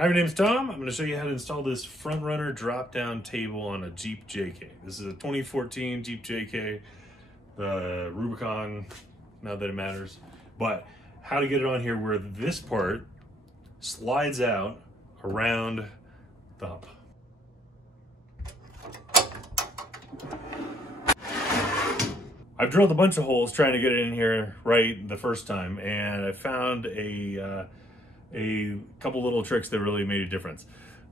Hi, my name is Tom. I'm going to show you how to install this Frontrunner drop-down table on a Jeep JK. This is a 2014 Jeep JK, the Rubicon, not that it matters, but how to get it on here where this part slides out around the hump. I've drilled a bunch of holes trying to get it in here right the first time, and I found a couple little tricks that really made a difference.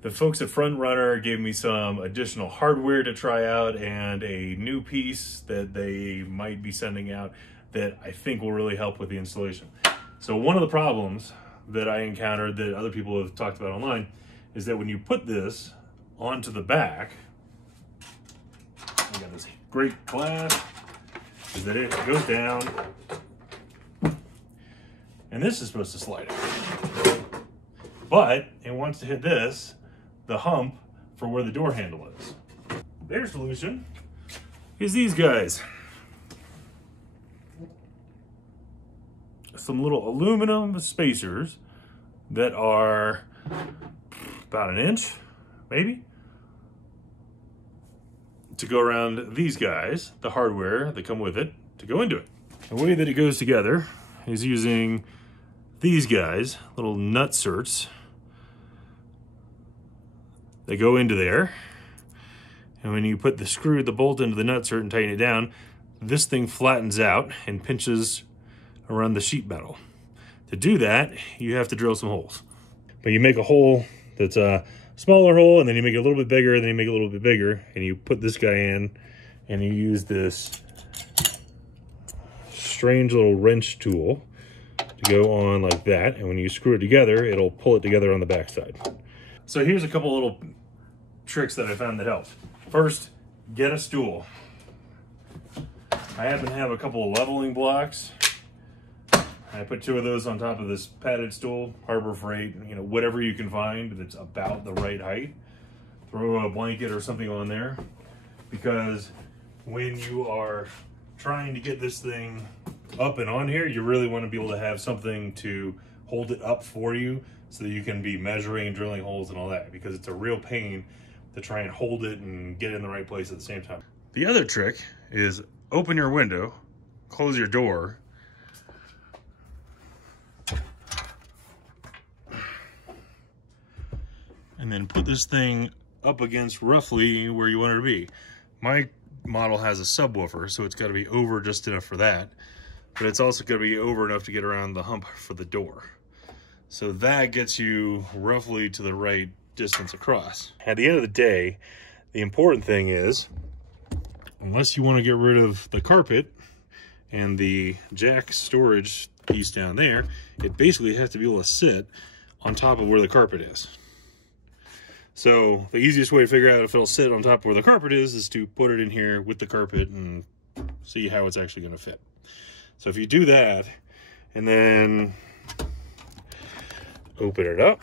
The folks at Frontrunner gave me some additional hardware to try out and a new piece that they might be sending out that I think will really help with the installation. So one of the problems that I encountered that other people have talked about online is that when you put this onto the back, I got this great glass, is that it goes down and this is supposed to slide out. But it wants to hit this, the hump, for where the door handle is. Their solution is these guys. Some little aluminum spacers that are about an inch, maybe, to go around these guys, the hardware that come with it, to go into it. The way that it goes together is using these guys, little nutserts. They go into there, and when you put the bolt into the nutsert and tighten it down, this thing flattens out and pinches around the sheet metal. To do that, you have to drill some holes. But you make a hole that's a smaller hole, and then you make it a little bit bigger, and then you make it a little bit bigger, and you put this guy in, and you use this strange little wrench tool to go on like that, and when you screw it together, it'll pull it together on the backside. So here's a couple little tricks that I found that help. First, get a stool. I happen to have a couple of leveling blocks. I put 2 of those on top of this padded stool, Harbor Freight, you know, whatever you can find that's about the right height. Throw a blanket or something on there, because when you are trying to get this thing up and on here, you really want to be able to have something to hold it up for you so that you can be measuring and drilling holes and all that, because it's a real pain to try and hold it and get it in the right place at the same time. The other trick is open your window, close your door, and then put this thing up against roughly where you want it to be. My model has a subwoofer, so it's got to be over just enough for that, but it's also got to be over enough to get around the hump for the door. So that gets you roughly to the right distance across. At the end of the day, the important thing is, unless you want to get rid of the carpet and the jack storage piece down there, it basically has to be able to sit on top of where the carpet is. So the easiest way to figure out if it'll sit on top of where the carpet is to put it in here with the carpet and see how it's actually going to fit. So if you do that and then open it up,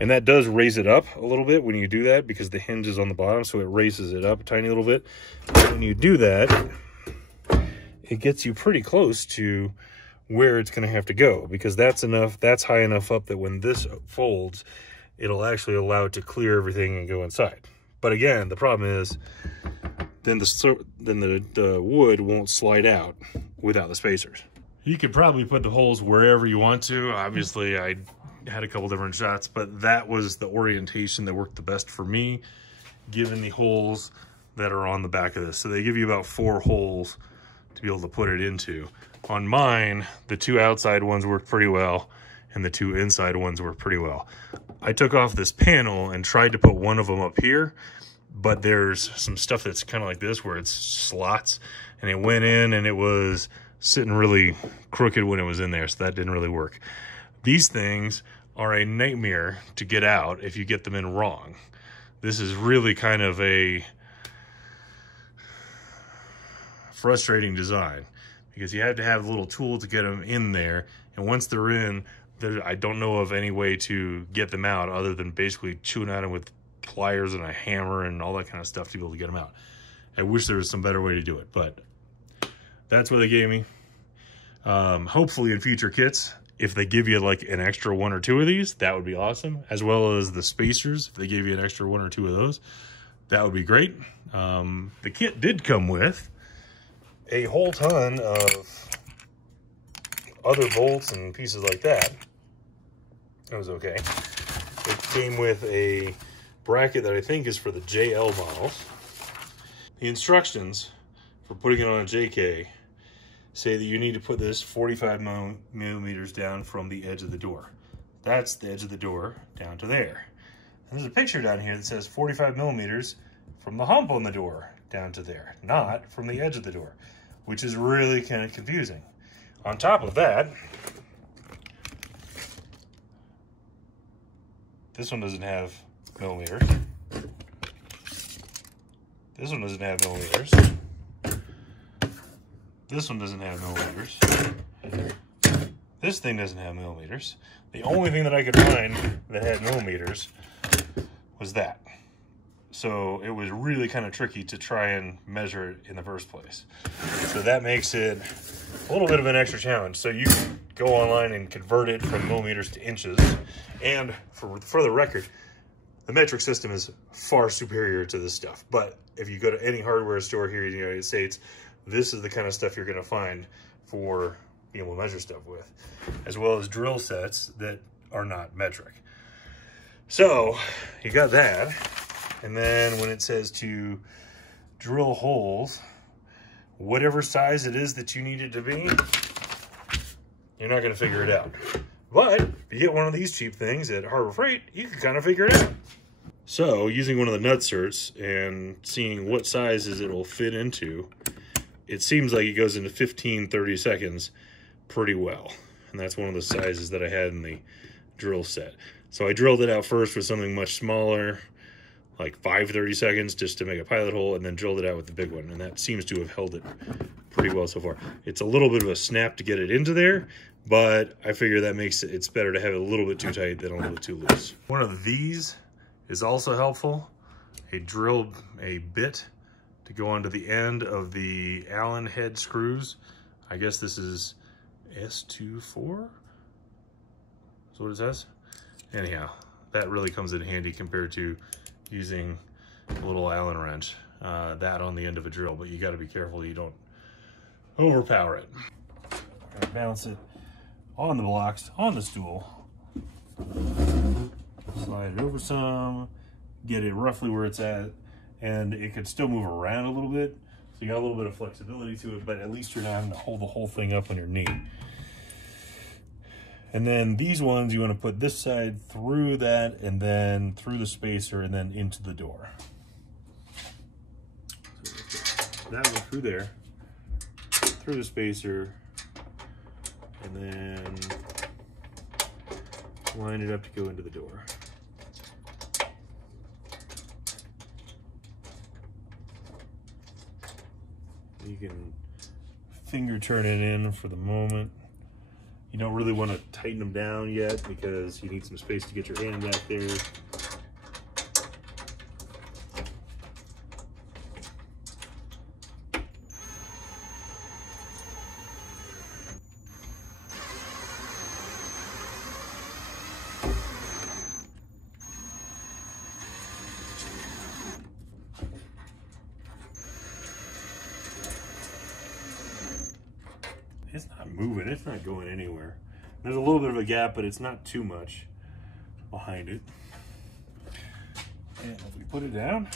and that does raise it up a little bit when you do that, because the hinge is on the bottom, so it raises it up a tiny little bit. And when you do that, it gets you pretty close to where it's going to have to go, because that's high enough up that when this folds, it'll actually allow it to clear everything and go inside. But again, the problem is then the wood won't slide out without the spacers. You could probably put the holes wherever you want to. Obviously, I had a couple different shots, but that was the orientation that worked the best for me, given the holes that are on the back of this. So they give you about 4 holes to be able to put it into. On mine, the 2 outside ones worked pretty well, and the 2 inside ones worked pretty well. I took off this panel and tried to put one of them up here, but there's some stuff that's kind of like this, where it's slots, and it went in and it was sitting really crooked when it was in there, so that didn't really work. These things are a nightmare to get out if you get them in wrong. This is really kind of a frustrating design, because you have to have a little tool to get them in there, and once they're in, I don't know of any way to get them out other than basically chewing at them with pliers and a hammer and all that kind of stuff to be able to get them out. I wish there was some better way to do it, but that's what they gave me. Hopefully in future kits, If they give you like an extra 1 or 2 of these, that would be awesome. As well as the spacers, if they gave you an extra 1 or 2 of those, that would be great. The kit did come with a whole ton of other bolts and pieces like that. It was okay. It came with a bracket that I think is for the JL models. The instructions for putting it on a JK say that you need to put this 45 millimeters down from the edge of the door. That's the edge of the door down to there. And there's a picture down here that says 45 millimeters from the hump on the door down to there, not from the edge of the door, which is really kind of confusing. On top of that, this one doesn't have millimeters. This one doesn't have millimeters. This one doesn't have millimeters. This thing doesn't have millimeters. The only thing that I could find that had millimeters was that. So it was really kind of tricky to try and measure it in the first place. So that makes it a little bit of an extra challenge. So you can go online and convert it from millimeters to inches. And for the record, the metric system is far superior to this stuff. But if you go to any hardware store here in the United States, this is the kind of stuff you're going to find for being able to measure stuff with, as well as drill sets that are not metric. So you got that. And then when it says to drill holes, whatever size it is that you need it to be, you're not going to figure it out. But if you get one of these cheap things at Harbor Freight, you can kind of figure it out. So using one of the nut certs and seeing what sizes it'll fit into, it seems like it goes into 15-30 seconds pretty well. And that's one of the sizes that I had in the drill set. So I drilled it out first with something much smaller, like 5-30 seconds, just to make a pilot hole, and then drilled it out with the big one. And that seems to have held it pretty well so far. It's a little bit of a snap to get it into there, but I figure that makes it's better to have it a little bit too tight than a little bit too loose. One of these is also helpful. A bit to go onto the end of the Allen head screws. I guess this is S24? That's what it says. Anyhow, that really comes in handy compared to using a little Allen wrench, that on the end of a drill, but you got to be careful you don't overpower it. Bounce it on the blocks, on the stool. Slide it over some, get it roughly where it's at, and it could still move around a little bit. So you got a little bit of flexibility to it, but at least you're not having to hold the whole thing up on your knee. And then these ones, you want to put this side through that, and then through the spacer, and then into the door. So that one through there, through the spacer, and then line it up to go into the door. You can finger turn it in for the moment. You don't really want to tighten them down yet because you need some space to get your hand back there. It's not moving, it's not going anywhere. There's a little bit of a gap, but it's not too much behind it. And if we put it down,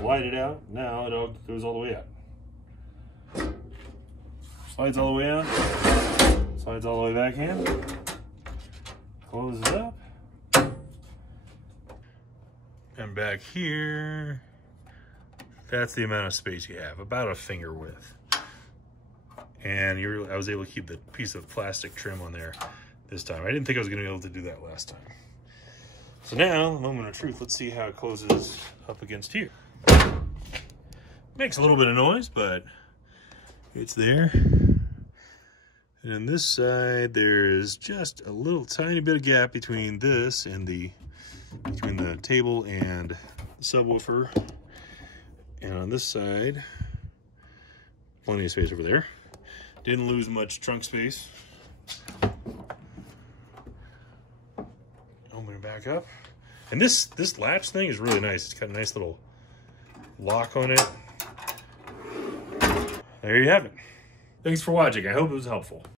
slide it out, now it all goes all the way out. Slides all the way out, slides all the way back in, closes up. And back here, that's the amount of space you have, about a finger width. And I was able to keep the piece of plastic trim on there this time. I didn't think I was going to be able to do that last time. So now, moment of truth, let's see how it closes up against here. Makes a little bit of noise, but it's there. And on this side, there's just a little tiny bit of gap between this and between the table and the subwoofer. And on this side, Plenty of space over there. Didn't lose much trunk space. Open it back up. And this latch thing is really nice. It's got a nice little lock on it. There you have it. Thanks for watching. I hope it was helpful.